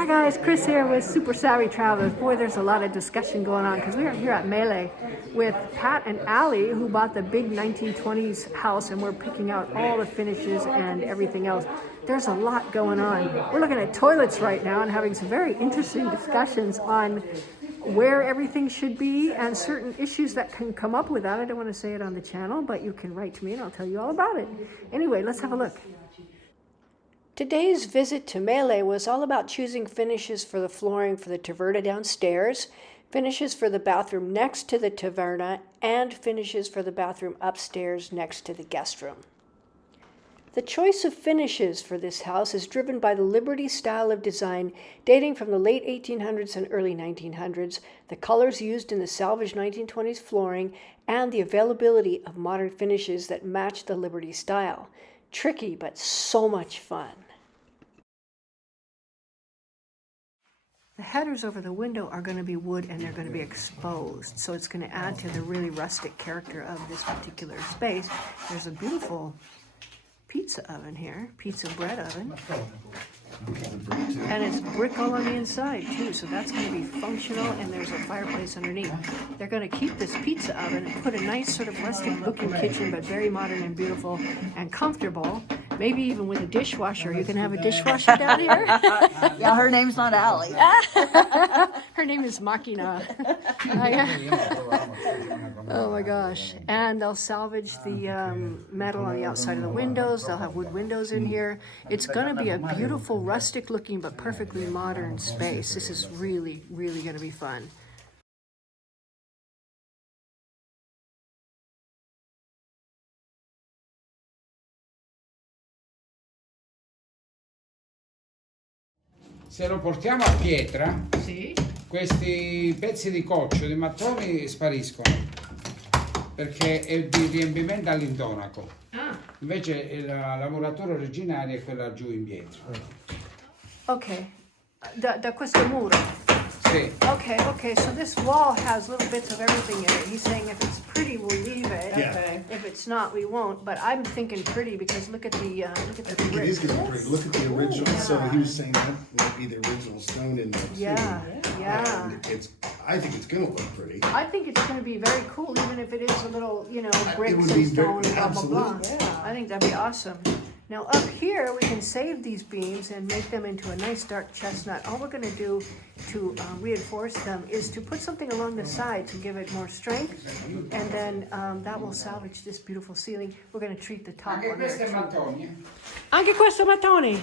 Hi guys, Chris here with Super Savvy Travelers. Boy, there's a lot of discussion going on because we are here at Melee with Pat and Allie, who bought the big 1920s house, and we're picking out all the finishes and everything else. There's a lot going on. We're looking at toilets right now and having some very interesting discussions on where everything should be and certain issues that can come up with that. I don't want to say it on the channel, but you can write to me and I'll tell you all about it. Anyway, let's have a look. Today's visit to Melee was all about choosing finishes for the flooring for the taverna downstairs, finishes for the bathroom next to the taverna, and finishes for the bathroom upstairs next to the guest room. The choice of finishes for this house is driven by the Liberty style of design dating from the late 1800s and early 1900s, the colors used in the salvaged 1920s flooring, and the availability of modern finishes that match the Liberty style. Tricky, but so much fun. The headers over the window are going to be wood and they're going to be exposed, so it's going to add to the really rustic character of this particular space. There's a beautiful pizza oven here, pizza bread oven, and it's brick all on the inside too, so that's going to be functional, and there's a fireplace underneath. They're going to keep this pizza oven and put a nice sort of rustic looking kitchen, but very modern and beautiful and comfortable, maybe even with a dishwasher. You can have a dishwasher down here. Yeah, her name's not Allie. Her name is Machina. Oh my gosh. And they'll salvage the metal on the outside of the windows. They'll have wood windows in here. It's going to be a beautiful, rustic looking, but perfectly modern space. This is really, really going to be fun. Se lo portiamo a pietra, Sì. questi pezzi di coccio, di mattoni spariscono perché è di riempimento all'intonaco. Ah. Invece la lavoratura originaria è quella giù in pietra. Ok. Da questo muro. Sì. Okay, so this wall has little bits of everything in it. He's saying if it's pretty, we'll leave it. Yeah. Okay. If it's not, we won't. But I'm thinking pretty because look at the I think it is gonna be pretty. Look at the original. So he was saying that might be the original stone in there too. Yeah. And I think it's gonna look pretty. I think it's going to be very cool, even if it is a little, It bricks would and be stone, very- blah, blah, blah. absolutely. I think that'd be awesome. Now up here, we can save these beams and make them into a nice dark chestnut. All we're going to do to reinforce them is to put something along the side to give it more strength, and then that will salvage this beautiful ceiling. We're going to treat the top Anche one there questo è too. mattoni. Anche questo mattoni.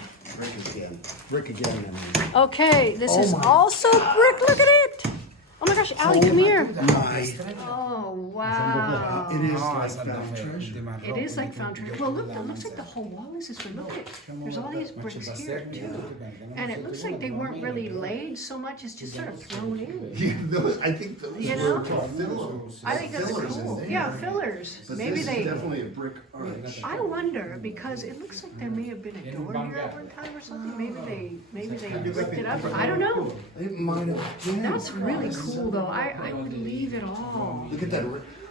Brick again. I mean. Okay, this is my also brick. Look at it. Oh my gosh, Allie, come here. My. Oh, wow. It is No, like è found treasure. di marrone. It is like found treasure. Well, look, it looks like the whole wall is this way. Look at it. There's all these bricks here, too. And it looks like they weren't really laid so much, it's just sort of thrown in. Yeah, I think those You know? were fillers. I think that's Fillers in cool. there. Yeah, fillers. But Maybe this they, is definitely a brick arch. I wonder, because it looks like there may have been a door here at one time or something. Maybe they ripped it up. I don't know. It might have been. That's really cool, though. I would leave it all. Look at that.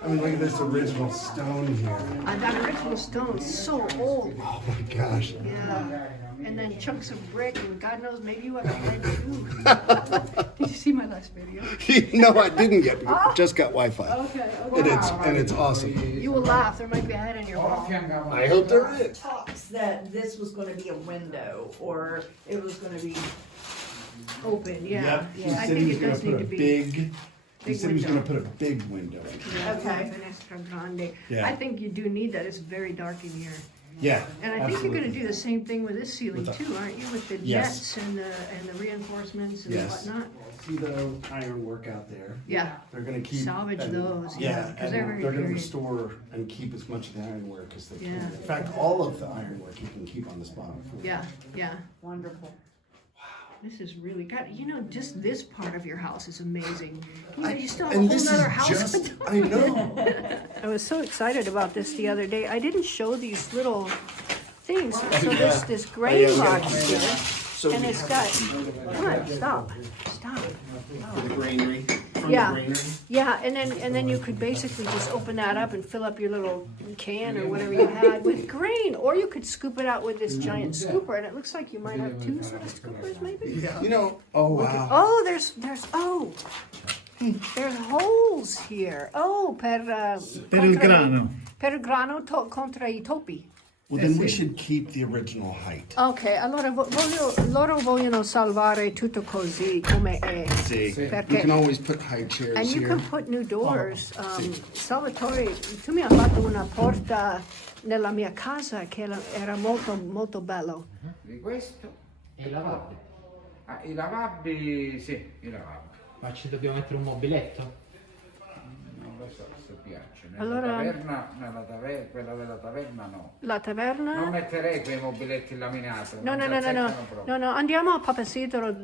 I mean, look at this original stone here. That original stone is so old. Oh my gosh. Yeah, and then chunks of brick, and God knows, maybe you have a head too. Did you see my last video? No, I didn't get. Just got Wi-Fi. Okay. And it's awesome. You will laugh. There might be a head in your wall. I hope there is. Talks that this was gonna be a window, or it was gonna be, Open, yeah. He I said think he was it gonna does need put to a be. big. He said he was window. gonna put a big window in. Yeah, Okay. Finestra grande. Yeah. I think you do need that. It's very dark in here. Yeah. And I think you're gonna do the same thing with this ceiling With the- too, aren't you? With the Yes. jets and the reinforcements and Yes. whatnot. See the ironwork out there? Yeah. They're gonna keep. Salvage and- those, Yeah, yeah, 'cause and they're very they're gonna period. restore and keep as much of the ironwork as they can. Yeah. In fact, all of the ironwork you can keep on this bottom floor. Yeah. wonderful. This is really good. Just this part of your house is amazing. You still have And a whole this other is house. just, I know. I was so excited about this the other day. I didn't show these little things. So Yeah. this gray we box gotta- here, So and we it's have got, come on, stop. for the granary. from Yeah. the granary. Yeah, and then you could basically just open that up and fill up your little can or whatever you had with grain, or you could scoop it out with this giant scooper, and it looks like you might have two sort of scoopers, maybe. You know, oh wow. Oh, there's holes here. Oh, per il grano. Per il grano contra i topi. Well, then we should keep the original height. Ok, allora loro vogliono salvare tutto così come è. See, Perché- you can always put high chairs And you here. can put new doors. Salvatore, tu mi hai fatto una porta nella mia casa che era molto molto bello. Di questo. E i lavabili. Ah, i lavabili, sì, i lavabili. Ma ci dobbiamo mettere un mobiletto? Non lo so se piace. Allora- Quella della taverna no. La taverna? Non metterei quei mobiletti laminati. No, non no, ci no, no, no, azzeccano proprio. no, no, andiamo a Papasidro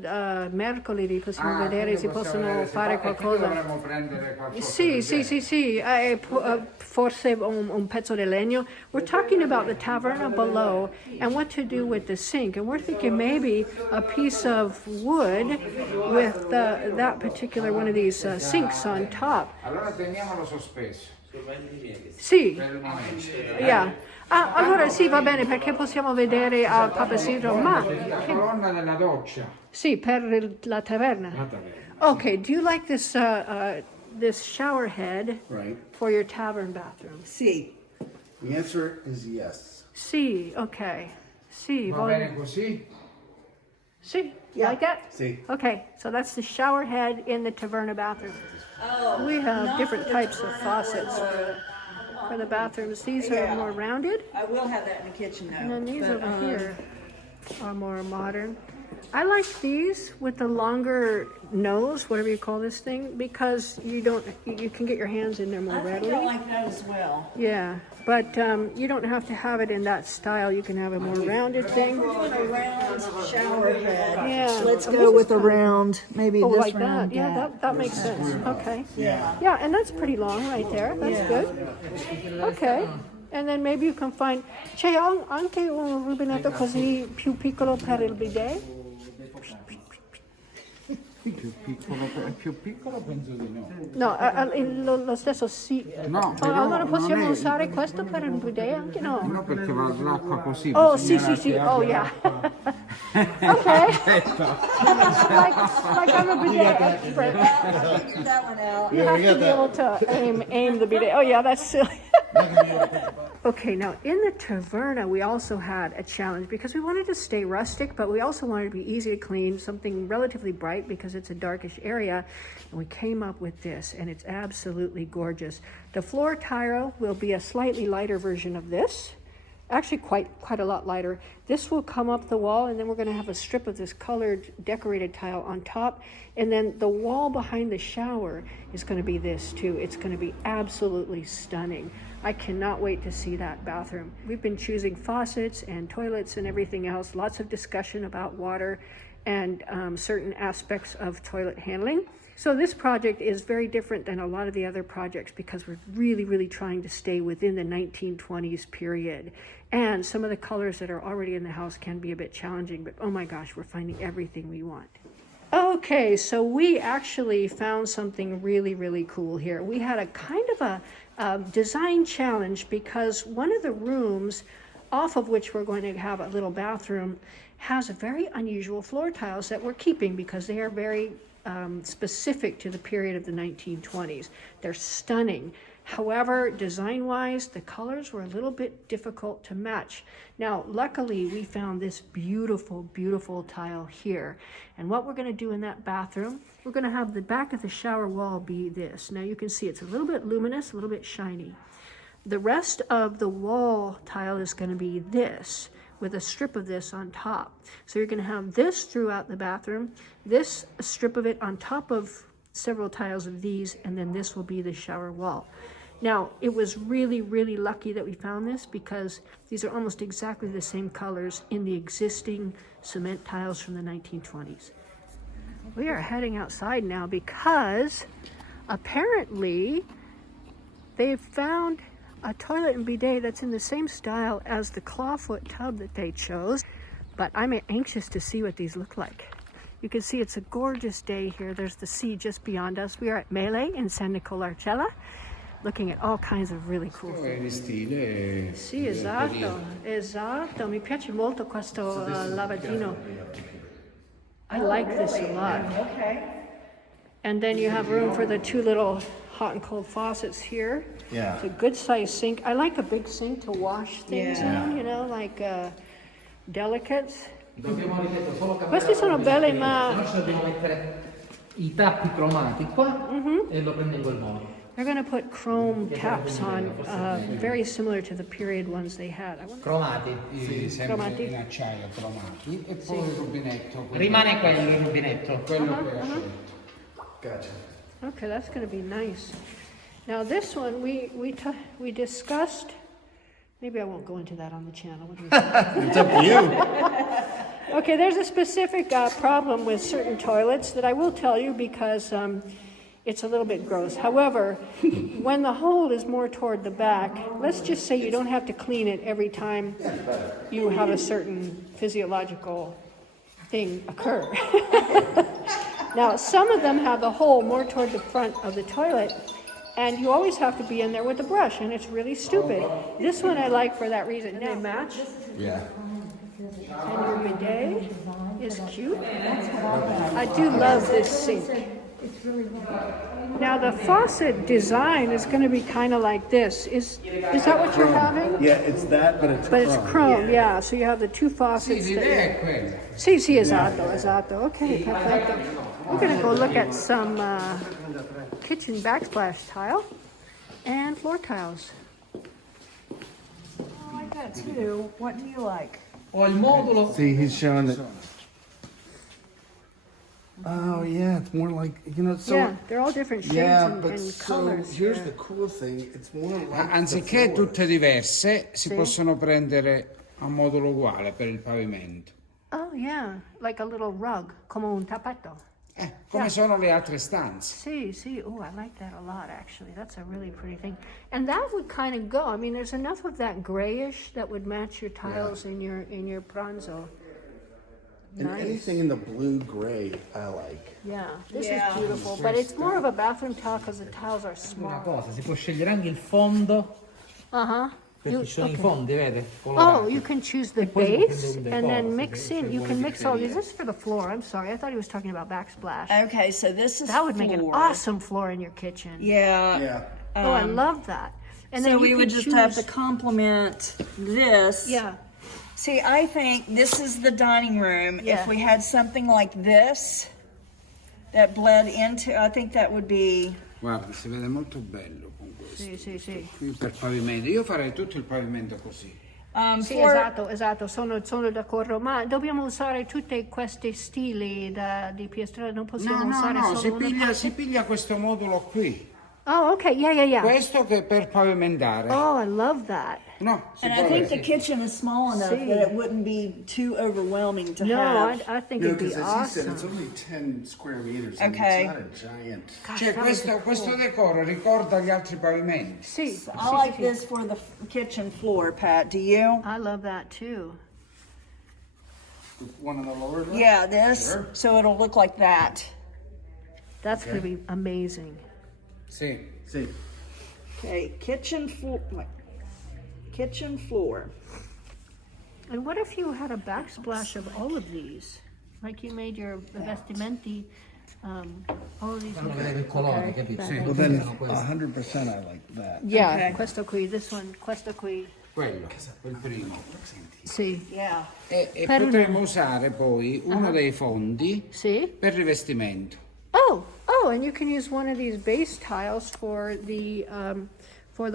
mercoledì, possiamo vedere quindi se possiamo possono vedere se fare e quindi qualcosa. dovremmo prendere qualcosa Sì, del sì, sì, genere. sì, forse un pezzo di legno. We're talking about the taverna below and what to do with the sink. And we're thinking maybe a piece of wood with that particular one of these sinks on top. Allora teniamolo sospeso Sì, per il momento. yeah. Ah, allora sì, va bene, perché possiamo vedere a Papasidro, ma La colonna della doccia. sì, per la taverna. La taverna. Okay, do you like this shower head Right. for your tavern bathroom? Sì. The answer is yes. Sì, okay. Sì, Va bene così? sì, you like that? See, Okay, so that's the shower head in the taverna bathroom. We have different types of faucets for the bathrooms. These are more rounded, I will have that in the kitchen though. and then these but, over here are more modern. I like these with the longer nose, whatever you call this thing, because you can get your hands in there more I think readily. I like that as well. Yeah, but you don't have to have it in that style. You can have a more rounded thing. A round shower head. Yeah. Let's go with a round, maybe Oh, this like round. that. Yeah, that makes sense. Okay. Yeah, and that's pretty long right there. That's good. Okay. And then maybe you can find... C'è anche un rubinetto così più piccolo per il bidet? Più piccolo penso di no. No, lo stesso sì. No, Oh, allora possiamo usare questo per il bidet anche? No. No, perché va l'acqua così. Oh, sì, bisognerà sì, sì. che Oh, abbia yeah. l'acqua. Okay. like I'm a bidet expert. That one out. You have to be able to aim the bidet. Oh, yeah, that's silly. Okay, now in the taverna, we also had a challenge because we wanted to stay rustic, but we also wanted to be easy to clean, something relatively bright because it's a darkish area. And we came up with this, and it's absolutely gorgeous. The floor tile will be a slightly lighter version of this. Actually, quite a lot lighter. This will come up the wall, and then we're going to have a strip of this colored decorated tile on top. And then the wall behind the shower is going to be this too. It's going to be absolutely stunning. I cannot wait to see that bathroom. We've been choosing faucets and toilets and everything else. Lots of discussion about water and certain aspects of toilet handling. So this project is very different than a lot of the other projects because we're really, really trying to stay within the 1920s period. And some of the colors that are already in the house can be a bit challenging, but oh my gosh, we're finding everything we want. Okay, so we actually found something really, really cool here. We had a kind of a design challenge because one of the rooms off of which we're going to have a little bathroom has a very unusual floor tiles that we're keeping because they are very specific to the period of the 1920s. They're stunning. However, design-wise, the colors were a little bit difficult to match. Now, luckily, we found this beautiful, beautiful tile here. And what we're going to do in that bathroom, we're going to have the back of the shower wall be this. Now, you can see it's a little bit luminous, a little bit shiny. The rest of the wall tile is going to be this, with a strip of this on top. So you're going to have this throughout the bathroom, this strip of it on top of several tiles of these, and then this will be the shower wall. Now, it was really, really lucky that we found this because these are almost exactly the same colors in the existing cement tiles from the 1920s. We are heading outside now because apparently they've found a toilet and bidet that's in the same style as the clawfoot tub that they chose, but I'm anxious to see what these look like. You can see it's a gorgeous day here. There's the sea just beyond us. We are at Mele in San Nicolarcella, looking at all kinds of really cool Questo è things. in stile Sì, del esatto, periodo. esatto. Mi piace molto questo lavandino. I like this a lot. Okay. And then you have room for the two little hot and cold faucets here. Yeah. It's a good sized sink. I like a big sink to wash things Yeah. in, you know, like delicates. Dobbiamo, ripeto, solo cambiare Questi sono la belli, posizione. ma- Noi ci dobbiamo mettere i tappi cromati qua e lo prendo in quel modo. They're going to put chrome taps on, very similar to the period ones they had. I wonder- Cromati. Sempre Cromati. in acciaio cromati e poi il rubinetto. Rimane quello il rubinetto. quello che ha scelto. Gotcha. Okay, that's going to be nice. Now this one we discussed. Maybe I won't go into that on the channel. What do you think? It's up to you. Okay, there's a specific problem with certain toilets that I will tell you because it's a little bit gross. However, when the hole is more toward the back, let's just say you don't have to clean it every time you have a certain physiological thing occur. Now, some of them have the hole more toward the front of the toilet, and you always have to be in there with a brush, and it's really stupid. This one I like for that reason. They match. Yeah. And your bidet is cute. I do love this sink. Now the faucet design is going to be kind of like this. Is that what you're having? Yeah, it's that, but it's Chrome, yeah. So you have the two Sì, faucets. l'idea è quella. Sì, sì, esatto, esatto. Okay, perfecto. We're going to go look at some kitchen backsplash tile and floor tiles. I like that too. What do you like? Ho il modulo. See, he's showing that. Oh yeah, it's more like so. Yeah, they're all different shades Yeah, and, but and so colors. here's yeah. the cool thing. It's more like Anziché the floor. tutte diverse, si Sì. possono prendere a modulo uguale per il pavimento. Oh yeah, like a little rug, come un tappeto. Come sono le altre stanze. See, see. Oh, I like that a lot, actually. That's a really pretty thing. And that would kind of go. I mean, there's enough of that grayish that would match your tiles in your pranzo. And Nice. anything in the blue gray, I like. Yeah, this Yeah. is beautiful. But it's more of a bathroom tile because the tiles are Una small. cosa, si può scegliere anche il fondo, Uh-huh. perché ci sono i fondi, vede? Oh, Colorati. you can choose the poi si può base prendere un and then decor, mix se in. You vuoi can mix all these. differire. This is for the floor. I'm sorry. I thought he was talking about backsplash. Okay, so this is That would make an floor. awesome floor in your kitchen. Yeah. Yeah. Oh, I love that. And So then we you would could just have to choose- complement this. Yeah. See, I think this is the dining room. Yeah. If we had something like this that bled into, I think that would be. Guarda, si vede molto bello con questo. Sì, sì, sì. Qui per pavimento. Io farei tutto il pavimento così. Sì, For- esatto, esatto, sono d'accordo, ma dobbiamo usare tutti questi stili di pietra, non possiamo usare solo si una piglia, parte? si piglia questo modulo qui. Oh, okay, yeah. Questo che è per pavimentare. Oh, I love that. No, si And può I think the vedere. kitchen is small enough See. that it wouldn't be too overwhelming to No, have. I think No, it'd be because as he said, it's awesome. only 10 square meters. I mean, Okay. It's not a giant. Gosh, Cioè, that was questo decoro ricorda gli altri pavimenti. Sì, I like this for the kitchen floor, Pat. Do you? I love that too. One on the lower level? Yeah, this. Sure. So it'll look like that. That's going to be amazing. Sì. See, Okay, kitchen floor. Kitchen floor. And what if you had a backsplash of all of these? Like you made your vestimenti, all of these. Fanno vedere il colore, Okay, capito? bene. well then, Sono questi. 100% I like that. Yeah, Okay. questo qui, this one, questo qui. Quello, quel primo. Sì, Yeah. E Per potremmo usare poi uno dei fondi sì. per rivestimento. Oh, and you can use one of these base tiles for the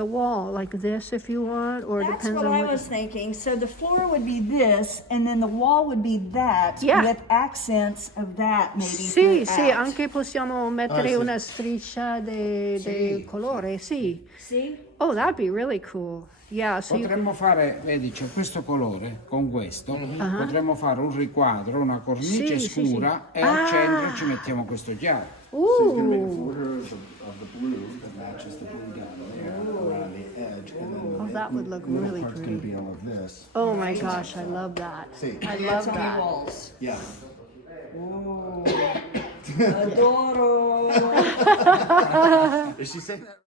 wall, like this if you want, or That's depends what on I what. was thinking. So the floor would be this, and then the wall would be that, Yeah. with accents of that maybe. Sì, sì, throughout. anche possiamo mettere sì. una striscia di colore, sì. See? Oh, that'd be really cool. Yeah, so you, Potremmo fare, vedi, c'è questo colore con questo, potremmo fare un riquadro, una cornice Sì, sì, scura sì. e al centro ci mettiamo questo chiaro. So he's gonna make a ooh, border of the blue that matches the blue down there around the edge, and then oh, that would look the middle really part's gonna pretty. be all of this. Oh my gosh, I love that. See. I That's love on the that. walls. Yeah. Adoro. Is she saying that?